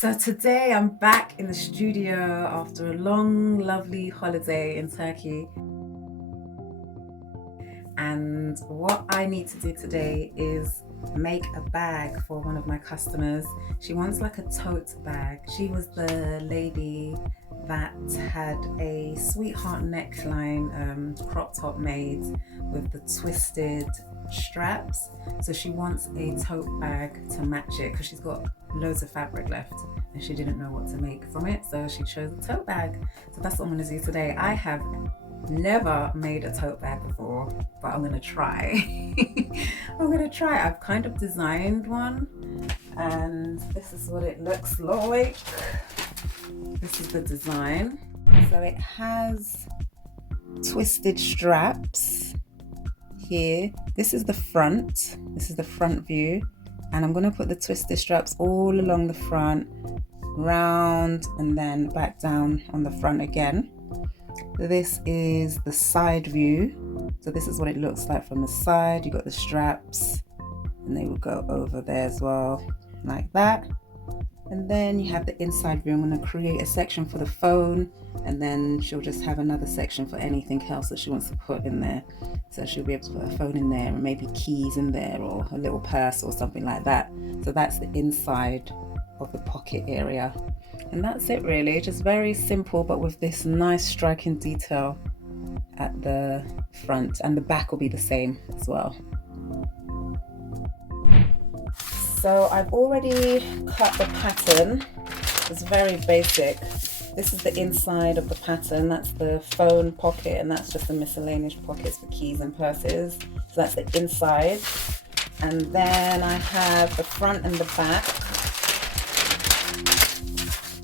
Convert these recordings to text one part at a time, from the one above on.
So today I'm back in the studio after a long, lovely holiday in Turkey. And what I need to do today is make a bag for one of my customers. She wants like a tote bag. She was the lady that had a sweetheart neckline crop top made with the twisted straps. So she wants a tote bag to match it because she's got loads of fabric left and she didn't know what to make from it. So she chose a tote bag. So that's what I'm going to do today. I have never made a tote bag before, but I'm gonna try. I'm gonna try. I've kind of designed one and this is what it looks like. This is the design. So it has twisted straps here. This is the front. This is the front view. And I'm gonna put the twisted straps all along the front, round and then back down on the front again. This is the side view. So this is what it looks like from the side. You got the straps and they will go over there as well, like that. And then you have the inside view. I'm going to create a section for the phone and then she'll just have another section for anything else that she wants to put in there. So she'll be able to put her phone in there and maybe keys in there or a little purse or something like that. So that's the inside of the pocket area. And that's it really, just very simple, but with this nice striking detail at the front, and the back will be the same as well. So I've already cut the pattern. It's very basic. This is the inside of the pattern. That's the phone pocket and that's just the miscellaneous pockets for keys and purses. So that's the inside. And then I have the front and the back,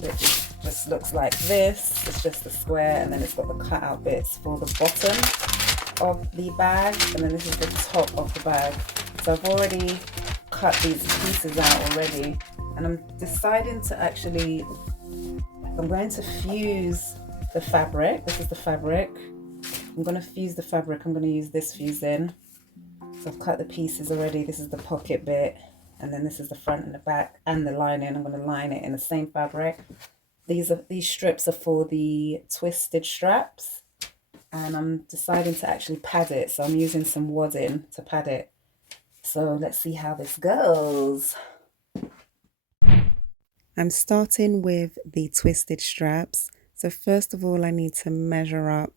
which just looks like this. It's just a square and then it's got the cutout bits for the bottom of the bag and then this is the top of the bag. So I've already cut these pieces out already and I'm deciding to actually, I'm going to fuse the fabric. This is the fabric. I'm going to fuse the fabric. I'm going to use this fuse in. So I've cut the pieces already. This is the pocket bit. And then this is the front and the back and the lining. I'm going to line it in the same fabric. These strips are for the twisted straps and I'm deciding to actually pad it. So I'm using some wadding to pad it. So let's see how this goes. I'm starting with the twisted straps. So first of all, I need to measure up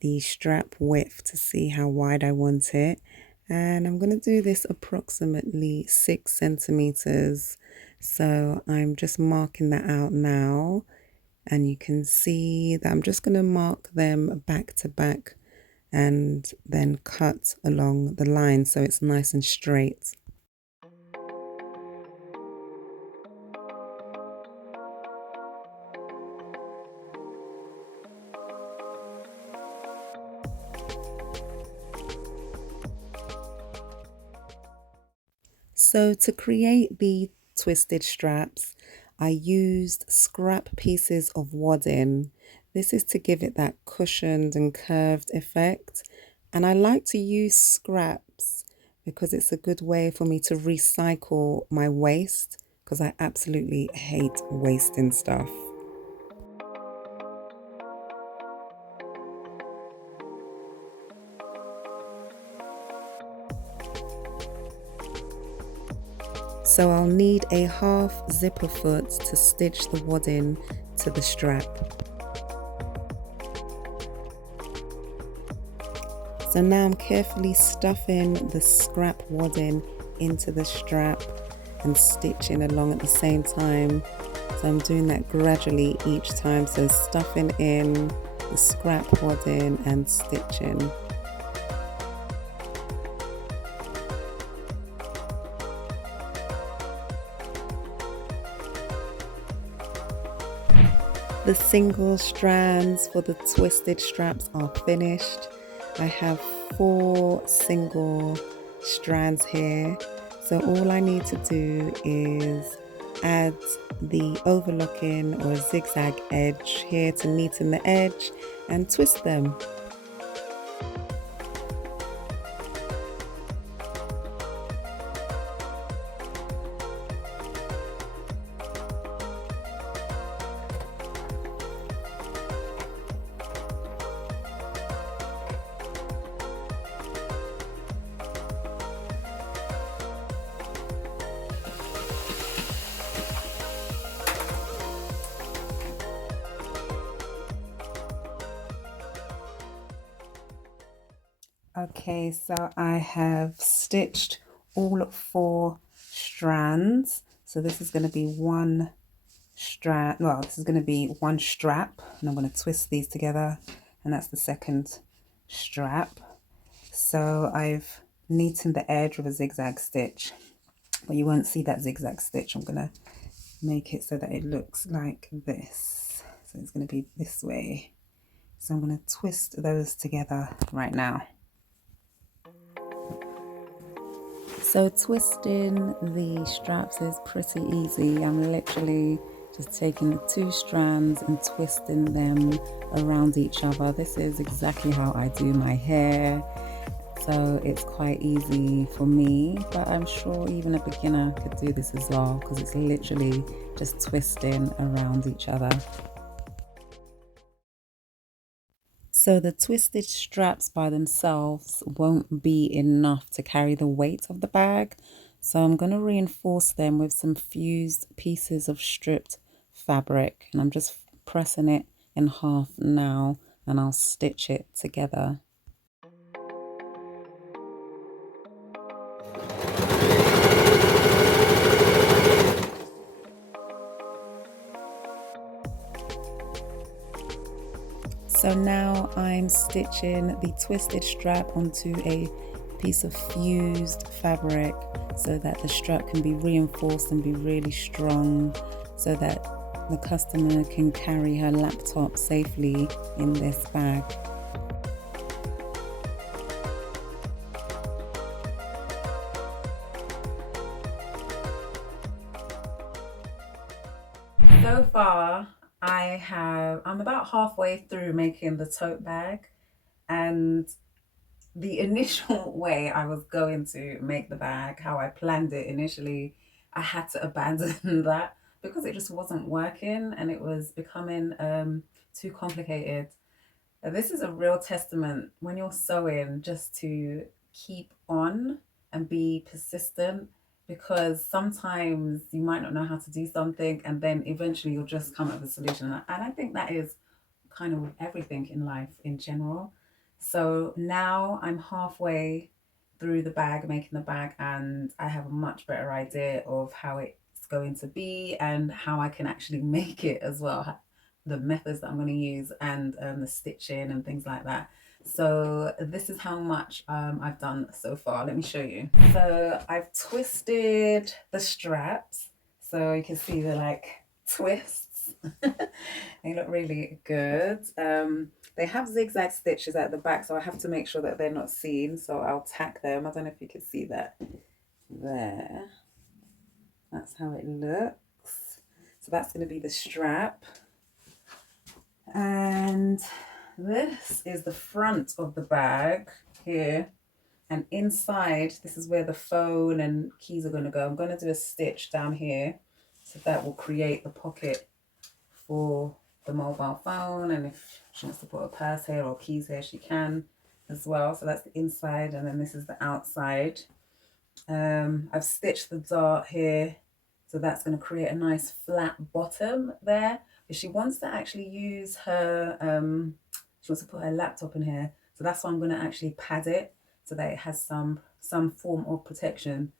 the strap width to see how wide I want it. And I'm going to do this approximately 6 centimeters. So I'm just marking that out now. And you can see that I'm just going to mark them back to back and then cut along the line so it's nice and straight. So to create the twisted straps, I used scrap pieces of wadding. This is to give it that cushioned and curved effect. And I like to use scraps because it's a good way for me to recycle my waste because I absolutely hate wasting stuff. So I'll need a half zipper foot to stitch the wadding to the strap. So now I'm carefully stuffing the scrap wadding into the strap and stitching along at the same time. So I'm doing that gradually each time. So stuffing in the scrap wadding and stitching. The single strands for the twisted straps are finished. I have 4 single strands here. So all I need to do is add the overlooking or zigzag edge here to neaten the edge and twist them. Okay, so I have stitched all 4 strands. So this is going to be one strand. Well, this is going to be one strap, and I'm going to twist these together, and that's the second strap. So I've neatened the edge with a zigzag stitch, but you won't see that zigzag stitch. I'm going to make it so that it looks like this. So it's going to be this way. So I'm going to twist those together right now. So twisting the straps is pretty easy. I'm literally just taking the 2 strands and twisting them around each other. This is exactly how I do my hair. So it's quite easy for me, but I'm sure even a beginner could do this as well, because it's literally just twisting around each other. So the twisted straps by themselves won't be enough to carry the weight of the bag. So I'm going to reinforce them with some fused pieces of stripped fabric, and I'm just pressing it in half now, and I'll stitch it together. So now I'm stitching the twisted strap onto a piece of fused fabric so that the strap can be reinforced and be really strong, so that the customer can carry her laptop safely in this bag. So far, I'm about halfway through making the tote bag, and the initial way I was going to make the bag, how I planned it initially, I had to abandon that because it just wasn't working and it was becoming too complicated. This is a real testament when you're sewing just to keep on and be persistent, because sometimes you might not know how to do something and then eventually you'll just come up with a solution. And I think that is kind of everything in life in general. So now I'm halfway through the bag, making the bag, and I have a much better idea of how it's going to be and how I can actually make it as well, the methods that I'm going to use, and the stitching and things like that. So this is how much I've done so far. Let me show you. So I've twisted the straps, so you can see the like twists. They look really good. They have zigzag stitches at the back, so I have to make sure that they're not seen, so I'll tack them. I don't know if you can see that there. That's how it looks. So that's going to be the strap. And this is the front of the bag here. And inside, this is where the phone and keys are going to go. I'm going to do a stitch down here, so that will create the pocket for the mobile phone, and if she wants to put a purse here or keys here, she can as well. So that's the inside, and then this is the outside. I've stitched the dart here, so that's going to create a nice flat bottom there. But she wants to actually use her she wants to put her laptop in here, so that's why I'm going to actually pad it so that it has some form of protection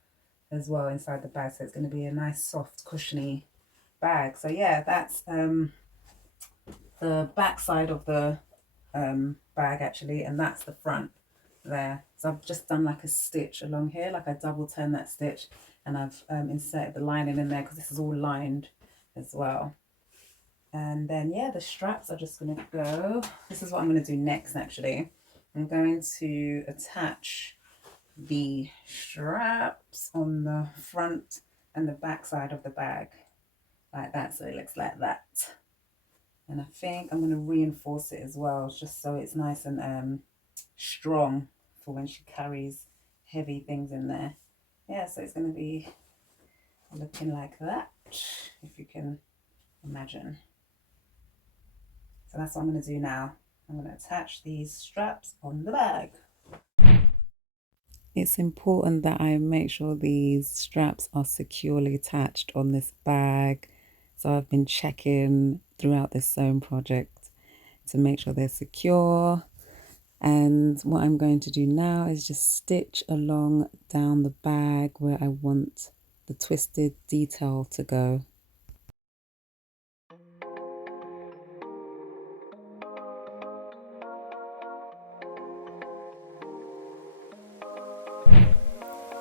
as well inside the bag. So it's going to be a nice soft cushiony bag. So yeah, that's the back side of the bag actually, and that's the front there. So I've just done like a stitch along here, like I double turn that stitch, and I've inserted the lining in there because this is all lined as well. And then yeah, the straps are just going to go. This is what I'm going to do next actually. I'm going to attach the straps on the front and the back side of the bag like that, so it looks like that. And I think I'm going to reinforce it as well, just so it's nice and strong for when she carries heavy things in there. Yeah, so it's going to be looking like that, if you can imagine. So that's what I'm going to do now. I'm going to attach these straps on the bag. It's important that I make sure these straps are securely attached on this bag. So I've been checking throughout this sewing project to make sure they're secure. And what I'm going to do now is just stitch along down the bag where I want the twisted detail to go.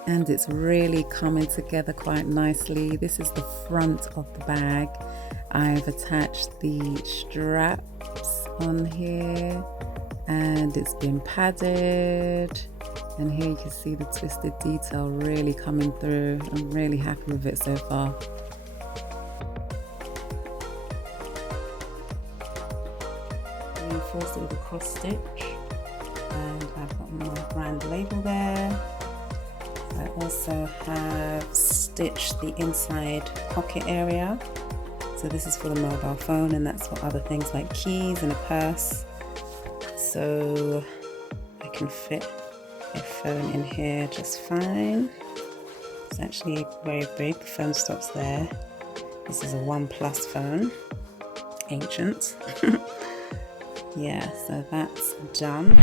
And it's really coming together quite nicely. This is the front of the bag. I've attached the straps on here and it's been padded. And here you can see the twisted detail really coming through. I'm really happy with it so far. Reinforced it with a cross stitch. And I've got my brand label there. I also have stitched the inside pocket area. So this is for the mobile phone, and that's for other things like keys and a purse. So I can fit a phone in here just fine. It's actually very big, the phone stops there. This is a OnePlus phone, ancient. Yeah, so that's done.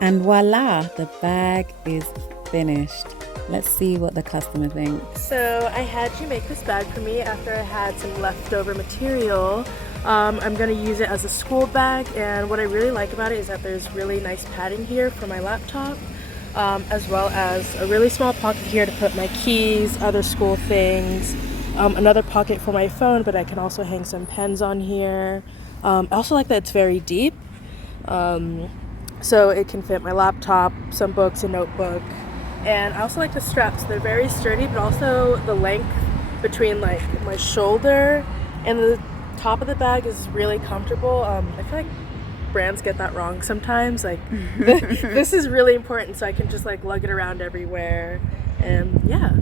And voila, the bag is finished. Let's see what the customer thinks. So I had you make this bag for me after I had some leftover material. I'm going to use it as a school bag, and what I really like about it is that there's really nice padding here for my laptop, as well as a really small pocket here to put my keys, other school things, another pocket for my phone, but I can also hang some pens on here. I also like that it's very deep, so it can fit my laptop, some books, a notebook. And I also like the straps. They're very sturdy, but also the length between like my shoulder and the top of the bag is really comfortable. I feel like brands get that wrong sometimes. Like this is really important, so I can just like lug it around everywhere. And yeah.